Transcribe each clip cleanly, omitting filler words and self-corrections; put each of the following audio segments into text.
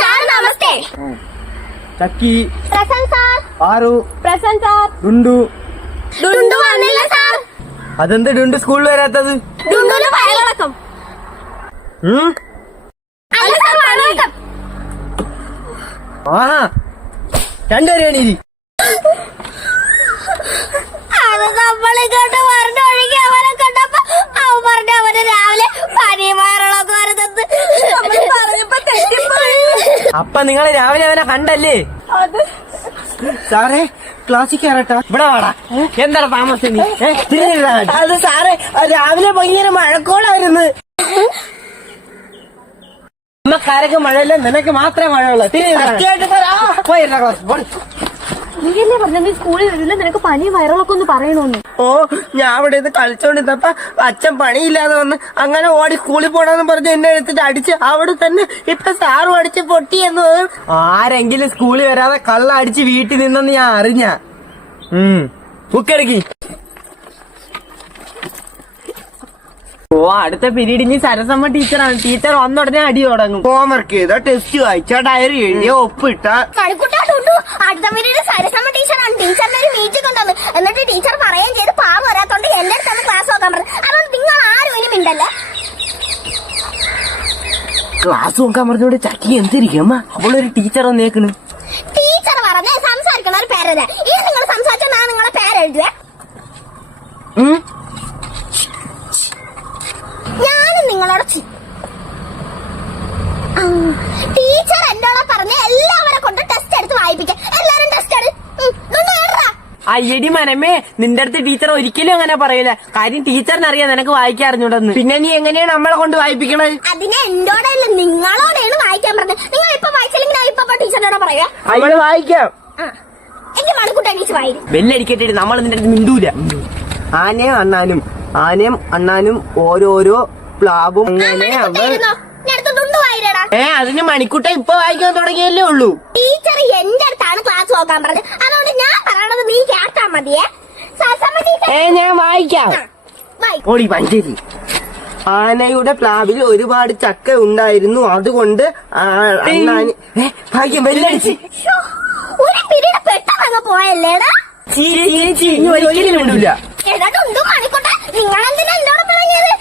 Sir നമസ്തേ. ചക്കി present sir. ആറു present sir. Dundu Dundu വന്നില്ല sir. അതെന്ത് ഡുണ്ടു സ്കൂളിൽ വരാത്തത്? ഡുണ്ടുന് വയറിളക്കം. അല്ല സാർ വയറിളക്കം. ആ രണ്ടുപേരെയാണ് ഇരി. അത് നമ്മളിങ്ങോട്ട് പറഞ്ഞൊഴുകി അവനെ കണ്ടപ്പോ അവൻ പറഞ്ഞ അവന് രാവിലെ പനിയും വയറിളക്കം വരുന്നത് പറഞ്ഞപ്പോ തെറ്റിപ്പോയി. അപ്പൊ നിങ്ങൾ രാവിലെ അവനെ കണ്ടല്ലേ? സാറേ ക്ലാസ്സിൽ കയറട്ടാ. ഇവിടെ വാടാ. എന്താണ് താമസം? നീ അത് സാറേ രാവിലെ ഭയങ്കര മഴക്കോളായിരുന്നു. നമ്മക്കാരൊക്കെ മഴയില്ല, നിനക്ക് മാത്രമേ മഴയുള്ളൂ. പോയിരുന്ന ക്ലാസ്. നീയല്ലേ പറഞ്ഞ നീ സ്കൂളിൽ വരില്ല, നിനക്ക് പനി വയറിളക്കം ഒന്ന് പറയണോന്ന്. ഓ ഞാൻ അവിടെ ഇത് കളിച്ചോണ്ടിരുന്നപ്പ അച്ഛൻ പണിയില്ലാതെ വന്ന് അങ്ങനെ ഓടി സ്കൂളിൽ പോണെന്ന് പറഞ്ഞ് എന്നെ എടുത്തിട്ട് അടിച്ച് അവിടെ തന്നെ ഇപ്പൊ സാറും അടിച്ച് പൊട്ടിയെന്ന്. ആരെങ്കിലും സ്കൂളിൽ വരാതെ കള്ള അടിച്ച് വീട്ടിൽ നിന്നെന്ന് ഞാൻ അറിഞ്ഞ. ബുക്കെടുക്കി. ഓ അടുത്ത പീരീഡ് ഇനി സരസമ്മ ടീച്ചറാണ്. ടീച്ചർ വന്നുടനെ അടി തുടങ്ങും. ഹോംവർക്ക് ചെയ്ത, ടെസ്റ്റ് വായിച്ച, ഡയറി എഴുതിയ, ഒപ്പിട്ട. അടുത്ത പീരീഡ് സരസമ്മ ടീച്ചറാണ്. ടീച്ചറിന്റെ ഒരു മീറ്റിംഗ് ഉണ്ടെന്ന്. എന്നിട്ട് ടീച്ചർ പറയുകയും ചെയ്ത് പാവം വരാത്തോണ്ട് എന്റെ അടുത്താണ് ക്ലാസ് നോക്കാൻ പറഞ്ഞു. അതുകൊണ്ട് നിങ്ങൾ ആരും ഇനി മിണ്ടല്ല. ക്ലാസ് നോക്കാൻ പറഞ്ഞോണ്ട് ചക്കി എന്തിരിക്കും അമ്മ? അവളൊരു ടീച്ചർ വന്നേക്കണ്. ടീച്ചർ പറഞ്ഞ സംസാരിക്കണ ഒരു പേരല്ല. ഇനി നിങ്ങൾ സംസാരിച്ചാൽ ഞാൻ നിങ്ങളെ പേരെഴുതുക. ഞാനും നിങ്ങളോട് ടീച്ചർ എന്നോട് പറഞ്ഞ എല്ലാവരെ കൊണ്ട് ടെസ്റ്റ് എടുത്ത് വായിപ്പിക്കാം. എല്ലാരും ടെസ്റ്റ് എടു. അയ്യടി മനമേ, നിന്റെ അടുത്ത് ടീച്ചർ ഒരിക്കലും അങ്ങനെ പറയില്ല. കാര്യം ടീച്ചറിനറിയാം നിനക്ക് വായിക്കാൻ അറിഞ്ഞൂടെന്ന്. പിന്നെ നീ എങ്ങനെയാണ് നമ്മളെ കൊണ്ട് വായിപ്പിക്കണത്? അതിനെ എന്നോടല്ല നിങ്ങളോടാണ് വായിക്കാൻ പറഞ്ഞത്. നിങ്ങൾ ഇപ്പൊ വായിച്ചില്ലെങ്കിൽ ഞാൻ ഇപ്പൊ ടീച്ചറിനോട് പറയാ. നമ്മള് വായിക്കാം. എന്റെ മണക്കൂട്ടാ ടീച്ചർ വായിക്കും. ബെല്ലടിക്കട്ടെ, നമ്മൾ നിന്റെ അടുത്ത് മിണ്ടൂല. ആനയും അണ്ണാനും ഓരോരോ പ്ലാവും. അങ്ങനെ അതിന് മണിക്കൂട്ട ഇപ്പൊ വായിക്കാൻ തുടങ്ങിയല്ലേ ഉള്ളൂ. ടീച്ചർ എന്റെ അടുത്താണ് ക്ലാസ് നോക്കാൻ പറഞ്ഞത്. അതുകൊണ്ട് ഞാൻ പറയണത് നീ കേട്ടാ മതിയേ. ഞാൻ വായിക്കാം. ഓടി മഞ്ചേരി. ആനയുടെ പ്ലാവിൽ ഒരുപാട് ചക്ക ഉണ്ടായിരുന്നു. അതുകൊണ്ട് ഭാഗ്യം ബെല്ലടിച്ച്. ഒരു പിരീഡ് പെട്ടെന്ന് പോയല്ലേടാ. ഒരിക്കലും വിടൂല. എന്നിട്ടുണ്ട് മണിക്കൂട്ട നിങ്ങളെന്തിനാ എന്നോട് പറഞ്ഞത്?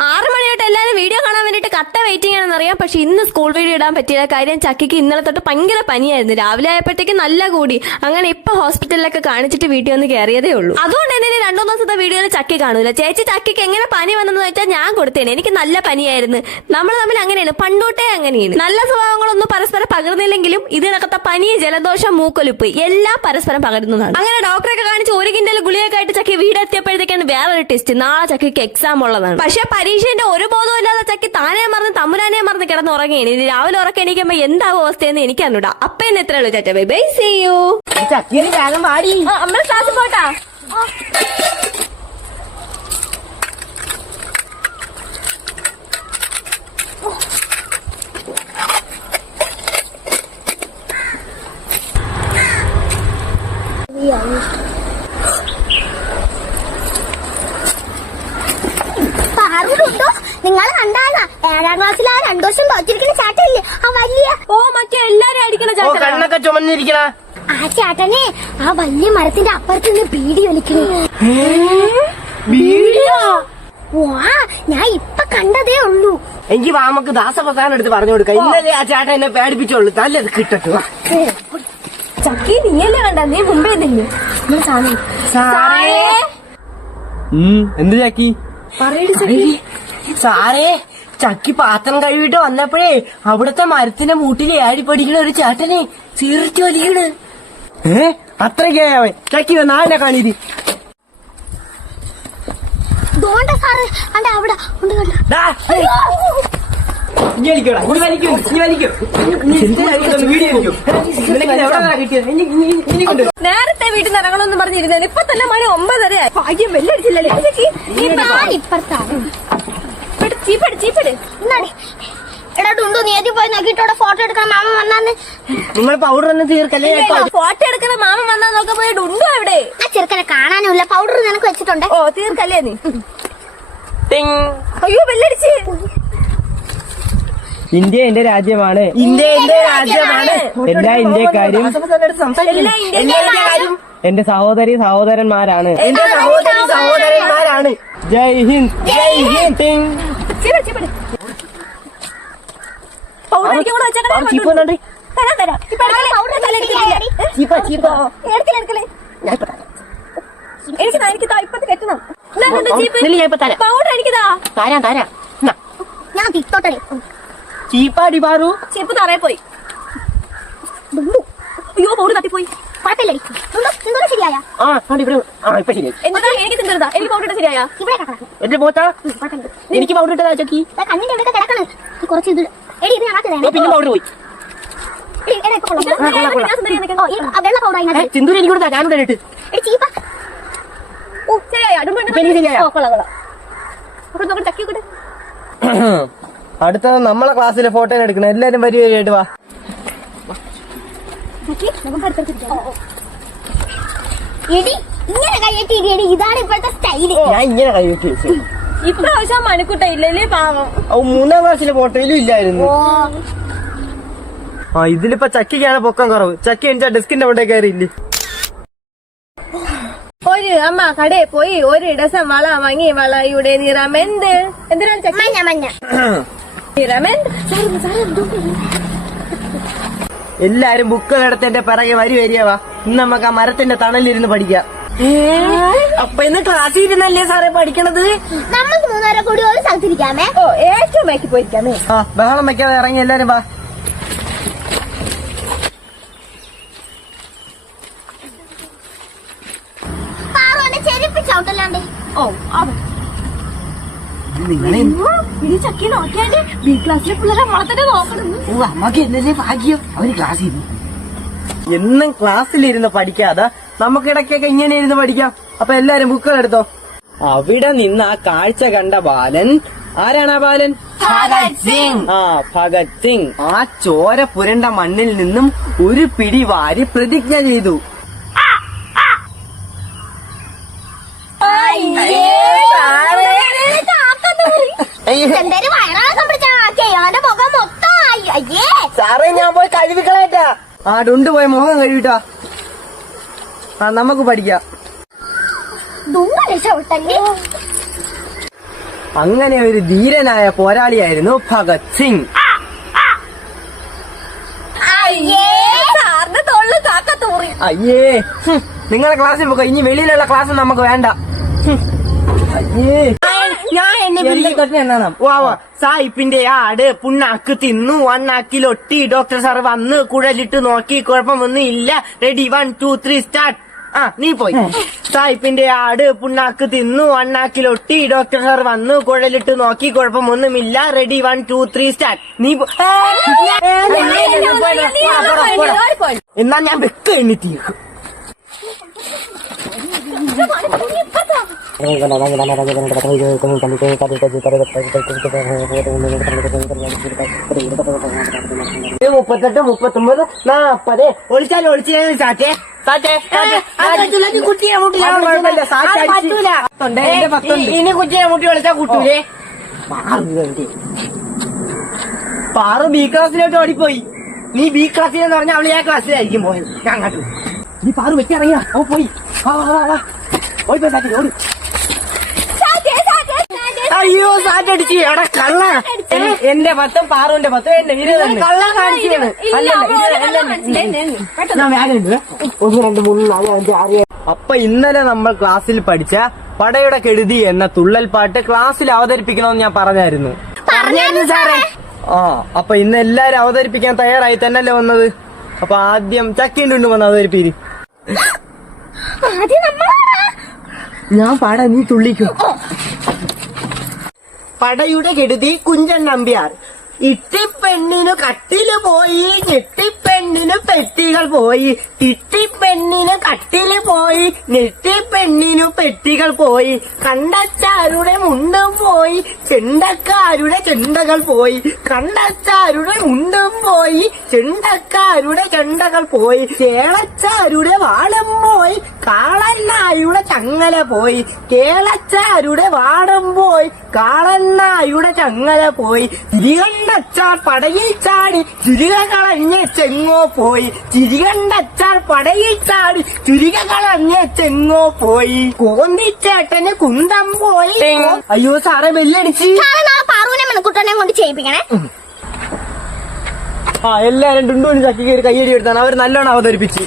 6 മണിയായിട്ട് എല്ലാവരും വീഡിയോ കാണാൻ വേണ്ടിട്ട് കട്ട വെയിറ്റിംഗ് ആണെന്ന് അറിയാം. പക്ഷെ ഇന്ന് സ്കൂൾ വീഡിയോ ഇടാൻ പറ്റിയ കാര്യം ചക്കിക്ക് ഇന്നലെ തൊട്ട് ഭയങ്കര പനിയായിരുന്നു. രാവിലെ ആയപ്പോഴത്തേക്ക് നല്ല കൂടി. അങ്ങനെ ഇപ്പൊ ഹോസ്പിറ്റലിലൊക്കെ കാണിച്ചിട്ട് വീട്ടിൽ ഒന്ന് കയറിയതേ ഉള്ളൂ. അതുകൊണ്ട് തന്നെ 2 ദിവസത്തെ വീഡിയോയിൽ ചക്കി കാണൂല. ചേച്ചി ചക്കിക്ക് എങ്ങനെ പനി വന്നെന്ന് വെച്ചാൽ ഞാൻ കൊടുത്തേനെ. എനിക്ക് നല്ല പനിയായിരുന്നു. നമ്മൾ തമ്മിൽ അങ്ങനെയാണ്, പണ്ടോട്ടേ അങ്ങനെയാണ്. നല്ല സ്വഭാവങ്ങളൊന്നും പരസ്പരം പകർന്നില്ലെങ്കിലും ഇതിനകത്തെ പനി, ജലദോഷം, മൂക്കൊലിപ്പ് എല്ലാം പരസ്പരം പകരുന്നതാണ്. അങ്ങനെ ഡോക്ടറൊക്കെ കാണിച്ച് 1 കിൻഡൽ ഗുളിയൊക്കെ ആയിട്ട് ചക്കി വീടെത്തിയപ്പോഴത്തേക്കാണ് വേറൊരു ടെസ്റ്റ്. നാളെ ചക്കിക്ക് എക്സാം ഉള്ളതാണ്. പക്ഷെ പരീക്ഷന്റെ ഒരു ബോധവും ഇല്ലാതെ ചക്കി താനെ മറന്ന് തമ്മുരാനെ മറന്ന് കിടന്ന് ഉറങ്ങിയാണ്. ഇനി രാവിലെ ഉറക്കം എണീക്കുമ്പോ എന്താവും അവസ്ഥയെന്ന് എനിക്ക് അറിഞ്ഞൂടാ. അപ്പൊ എന്നെ എത്ര ഉള്ളൂ ചേട്ടാ. Bye bye, see you. ചക്കിന് വേഗം പാടി. നമ്മള് ക്ലാസ്സിൽ പോട്ടാ. നിങ്ങൾ കണ്ടായിരുന്ന 7ാം ക്ലാസ്സിൽ ആ 2 ദിവസം തോറ്റിരിക്കുന്ന ചാട്ടയില്ലേ, ആ വലിയ മറ്റേ എല്ലാരും അടിക്കണ ചേട്ടൻ, കണ്ണൊക്കെ ചുമന്നിരിക്കണ ആ ചേട്ടനെ ആ വലിയ മരത്തിന്റെ അപ്പുറത്ത് നിന്ന് ബീഡി വലിക്കണേ. വാ, ഞാൻ ഇപ്പൊ കണ്ടതേ ഉള്ളൂ. എനിക്ക് വാമക്ക് ദാസപ്രസാദം എടുത്ത് പറഞ്ഞു കൊടുക്കാം. ഇന്നലെ ആ ചേട്ടൻ എന്നെ പേടിപ്പിച്ചോളൂ. നല്ലത് കിട്ടട്ടു. ചക്കി നീയല്ലേ കണ്ട, നീ മുമ്പേ എന്തെങ്കിലും എന്ത് ചക്കി സാറേ? ചക്കി പാത്രം കഴുകിട്ട് വന്നപ്പോഴേ അവിടുത്തെ മരത്തിന്റെ മൂട്ടിൽ ആടി പഠിക്കണ ഒരു ചേട്ടനെ ചീർത്തി വലിക്കണ്. അത്രയ്ക്കാവൻ ചക്കി നാളെ കാണീതി. നേരത്തെ വീട്ടിൽ നിന്ന് ഇറങ്ങണമെന്ന് പറഞ്ഞിരുന്നു. ഇപ്പൊ തന്നെ മണി 9:30. ഭാഗ്യം വെല്ലടിച്ചില്ലല്ലേ. എടാ അല്ലാണ്ട് ഉണ്ടോ നീതി പോയി നോക്കിയിട്ട് ഫോട്ടോ എടുക്കണം മാമ വന്നാന്ന്. നിങ്ങൾ പൗഡർ ഒന്നും തീർക്കല്ലേ? ഫോട്ടോ എടുക്കുന്ന മാമൻ വന്നാ നോക്കാൻ പോയിട്ട് ഉണ്ടോ അവിടെ? ആ ചെറുക്കനെ കാണാനുമില്ല. പൗഡർ നിനക്ക് വെച്ചിട്ടുണ്ട്. ഓ തീർക്കല്ലേ നീ? ടിങ്. അയ്യോ ബെല്ലടിച്ച്. ഇന്ത്യ എന്റെ രാജ്യമാണ്. ഇന്ത്യ എന്റെ രാജ്യമാണ്. എല്ലാ ഇന്ത്യക്കാരും എല്ലാ ഇന്ത്യക്കാരും എന്റെ സഹോദരി സഹോദരന്മാരാണ്. എന്റെ സഹോദരി സഹോദരന്മാരാണ്. ജയ് ഹിന്ദ്. ജയ് ഹിന്ദ്. ടിങ്. പൗഡർ അടിക്കുമ്പോൾ വെച്ചേക്കണേ. ചീപ്പ് വന്നോണ്ട്. തരാം തരാം. ഇപ്പൊ എടുക്കലേ. പൗഡർ തലയിടിക്കില്ല. ചീപ്പാ ചീപ്പാ. എടുക്കലേ എടുക്കലേ. ഞാൻ ഇപ്പൊ തരാം. എനിക്ക് ഇപ്പത്തെ കെട്ടണം. നില്ല്, ഞാൻ ഇപ്പൊ തരാം. പൗഡർ എനിക്കിതാ. തരാം തരാം. എന്നാ. ഞാൻ തിത്തോട്ടെ. ചീപ്പാടി പാറു. ചീപ്പ് തറയെ പോയി. അയ്യോ പൗഡർ തട്ടിപ്പോയി. കുഴപ്പമില്ലടി. എന്തോ ശരിയായ ആ ഇവിടെ. ആ ഇപ്പൊ ശരിയായി. എന്നിട്ട് എനിക്ക് തിന്നരുതാ. എനിക്ക് പൗഡർ ഇട്ട് ശരിയായ. ഇവിടെ കിടക്കണം. എന്റെ പോത്താ എനിക്ക് പൗഡർ ഇട്ടതാ ചക്കി. കണ്ണിന്റെ എവിടെ കിടക്കണം. കുറച്ച് ഇത് എടി ഇത് ഞങ്ങൾക്ക് ഓ, പിന്നെ പൗഡർ പോയി. വെള്ള പൗഡർ അതിനകത്ത്. സിന്ധു എനിക്ക് കൊടുത്താ ഞാനിവിടെ ഇട്ട്. എടി ചീപ്പ. ഓ ശരിയായ. ഇപ്പൊ എനിക്ക് ശരിയായ. കൊള്ളാം കൊള്ളാം. അപ്പൊ നമുക്ക് ചക്കിയോട്ടെ. അടുത്തത് നമ്മളെ ക്ലാസ്സിലെ ഫോട്ടോ എടുക്കണം. എല്ലാരും വരികയായിട്ട് വാ. എടി ഇങ്ങനെ കൈയ്യട്ടി ഇടി. ഇതാണ് ഇപ്പോഴത്തെ സ്റ്റൈല്. ഞാൻ ഇങ്ങനെ കൈവെട്ടി വെച്ചു. ഇപ്രാവശ്യം മണിക്കുട്ട ഇല്ലല്ലേ പാവം. മൂന്നാം ക്ലാസ്സിലെ ഫോട്ടോയിലും ഇല്ലായിരുന്നു. ആ ഇതിലിപ്പോ ചക്കിക്കാണ് പൊക്കം കുറവ്. ചക്കി എണിച്ചാ ഡെസ്കിന്റെ അവിടെ കയറിയില്ലേ? ഒരു അമ്മ കടയിൽ പോയി ഒരു ഡസൻ വള വാങ്ങി. വളയുടെ നിറമെന്ത്? എന്തിനാണ് ചക്കി? മഞ്ഞ മഞ്ഞ. നിറമെന്ത്? എല്ലാരും ബുക്കുകളെടുത്ത് എന്റെ പിറകെ വരിക. ഇന്ന് നമുക്ക് ആ മരത്തിന്റെ തണലിരുന്ന് പഠിക്കാം. അപ്പൊ ഇന്ന് ക്ലാസ്സിൽ ഇരുന്നല്ലേ സാറേ പഠിക്കണത്? നമുക്ക് മൂന്നുപേരെ കൂടി ഒരു സ്ഥലത്തിരിക്കാമേ. ഓ ഏറ്റവും ബാക്കി പോയിരിക്കാമേ. ആ ബഹളം വെക്കാതെ ഇറങ്ങി എല്ലാരും വാ. പാറുവിനെ ചെരുപ്പ് ചവിട്ടല്ലാണ്ട്. ഓ നിങ്ങളെ ഇത് ചക്കി നോക്കിയാണ്ട് ബി ക്ലാസ്സിലെ പിള്ളേരെ വളർത്തിട്ട് നോക്കണം. അമ്മക്ക് എന്നല്ലേ ഭാഗ്യം അവര് ക്ലാസ് ചെയ്തു. എന്നും ക്ലാസ്സിലിരുന്ന് പഠിക്കാതെ നമുക്ക് ഇടയ്ക്കൊക്കെ ഇങ്ങനെ ഇരുന്ന് പഠിക്കാം. അപ്പൊ എല്ലാരും ബുക്കുകൾ എടുത്തോ. അവിടെ നിന്ന് ആ കാഴ്ച കണ്ട ബാലൻ ആരാണ്? ആ ബാലൻ ഭഗത് സിംഗ്. ആ ഭഗത് സിംഗ് ആ ചോര പുരണ്ട മണ്ണിൽ നിന്നും ഒരു പിടി വാരി പ്രതിജ്ഞ ചെയ്തു. എന്തൊരു വയറാകാൻ പിടിച്ചാ മുഖം മൊത്തം ആയി. അയ്യേ സാറേ ഞാൻ പോയി കഴുകിക്കളയട്ടാ. ആ ഡുണ്ട് പോയി മുഖം കഴുകിട്ടാ. ആ നമുക്ക് പഠിക്കാം. ചവിട്ടല്ലേ. അങ്ങനെ ഒരു ധീരനായ പോരാളിയായിരുന്നു ഭഗത് സിംഗ്. സാറിന്റെ തൊള്ളു കാക്ക തൂറി. അയ്യേ നിങ്ങളെ ക്ലാസ്സിൽ പോകാം. ഇനി വെളിയിലുള്ള ക്ലാസ് നമുക്ക് വേണ്ട. അയ്യേ ഞാൻ എന്നെ എന്നാണ് സായിപ്പിന്റെ ആട് പുണ്ണാക്ക് തിന്നു അണ്ണാക്കിലൊട്ടി. ഡോക്ടർ സാർ വന്ന് കുഴലിട്ട് നോക്കി കുഴപ്പമൊന്നും ഇല്ല. Ready 1 2 3 start. ആ നീ പോയി. സായിപ്പിന്റെ ആട് പുണ്ണാക്ക് തിന്നു അണ്ണാക്കിലൊട്ടി. ഡോക്ടർ സാർ വന്നു കുഴലിട്ട് നോക്കി കുഴപ്പമൊന്നുമില്ല. Ready 1 2 3 start. നീ എന്നാ ഞാൻ വെക്ക എണ്ണി തീർക്കും. മുപ്പത്തെട്ട് 39 40 ഒളിച്ചാൽ സാറ്റേ കുട്ടിയെ ഇനി കുട്ടിയെ മുട്ടി വിളിച്ചാ കൂട്ടൂലേ? പാറു ബി ക്ലാസ്സിലോട്ട് ഓടിപ്പോയി. നീ ബി ക്ലാസ്സിലെന്ന് പറഞ്ഞാൽ അവള് ആ ക്ലാസ്സിലായിരിക്കും പോയത്. ഞാൻ കണ്ടു. നീ പാറു വെച്ചിറങ്ങിയ അവ പോയി. ഓടിപ്പോയി സാറ്റി ഓടി. അയ്യോ സാറ്റടിച്ചു. എടാ കള്ള. എന്റെ 10 പാറുവിന്റെ 10 എന്റെ വിരുദ്ധ കള്ള കാണിച്ചാണ്. 1 2 3 4 5 6. അപ്പൊ ഇന്നലെ നമ്മൾ ക്ലാസ്സിൽ പഠിച്ച പടയുടെ കെടുതി എന്ന തുള്ളൽ പാട്ട് ക്ലാസ്സിൽ അവതരിപ്പിക്കണമെന്ന് ഞാൻ പറഞ്ഞായിരുന്നു. പറഞ്ഞായിരുന്നു സാറേ. ആ അപ്പൊ ഇന്ന് എല്ലാരും അവതരിപ്പിക്കാൻ തയ്യാറായി തന്നെയല്ലേ വന്നത്. അപ്പൊ ആദ്യം ചക്കിണ്ട് വന്ന് അവതരിപ്പിക്കും. ഞാൻ പാടാ, നീ തുള്ളിക്കോ. പടയുടെ കെടുതി കുഞ്ചൻ നമ്പ്യാർ. ഇട്ടിപ്പെണ്ണിനു കട്ടില് പോയി ഞെട്ടിപ്പെണ്ണിന് പെണ്ണിന് പെട്ടികൾ പോയി, തിട്ടിപ്പെണ്ണിന് കട്ടില് പോയി, നെട്ടിപ്പെണ്ണിനു പെട്ടികൾ പോയി, കണ്ടച്ചാരുടെ മുണ്ടും പോയി, ചെണ്ടക്കാരുടെ ചെണ്ടകൾ പോയി, കണ്ടച്ചാരുടെ മുണ്ടും പോയി, ചെണ്ടക്കാരുടെ ചെണ്ടകൾ പോയി, കേളച്ചാരുടെ വാളും പോയി, കാളന്നായുടെ ചങ്ങല പോയി, കേളച്ചാരുടെ വാടും പോയി, കാളന്നായുടെ ചങ്ങല പോയി, ചിരികണ്ടച്ചാർ പടയിൽ ചാടി ചുരിക കളഞ്ഞ ചെങ്ങോ പോയി, ചിരികണ്ടച്ചാർ പടയിൽ ചാടി ചുരിക കളഞ്ഞ ചെങ്ങോ പോയി, കോന്തിച്ചേട്ടന് കുന്തം പോയി. അയ്യോ സാറേ ബെല്ലടിച്ച്. നാളെ പാറുവിനെ മെനക്കുട്ടനെ കൊണ്ട് ചെയ്യിപ്പിക്കണേ. എല്ലാരും ഡുണ്ടുവിന് ചക്കി കയറി കയ്യടി എടുത്താണ്. അവർ നല്ലോണം അവതരിപ്പിച്ച്.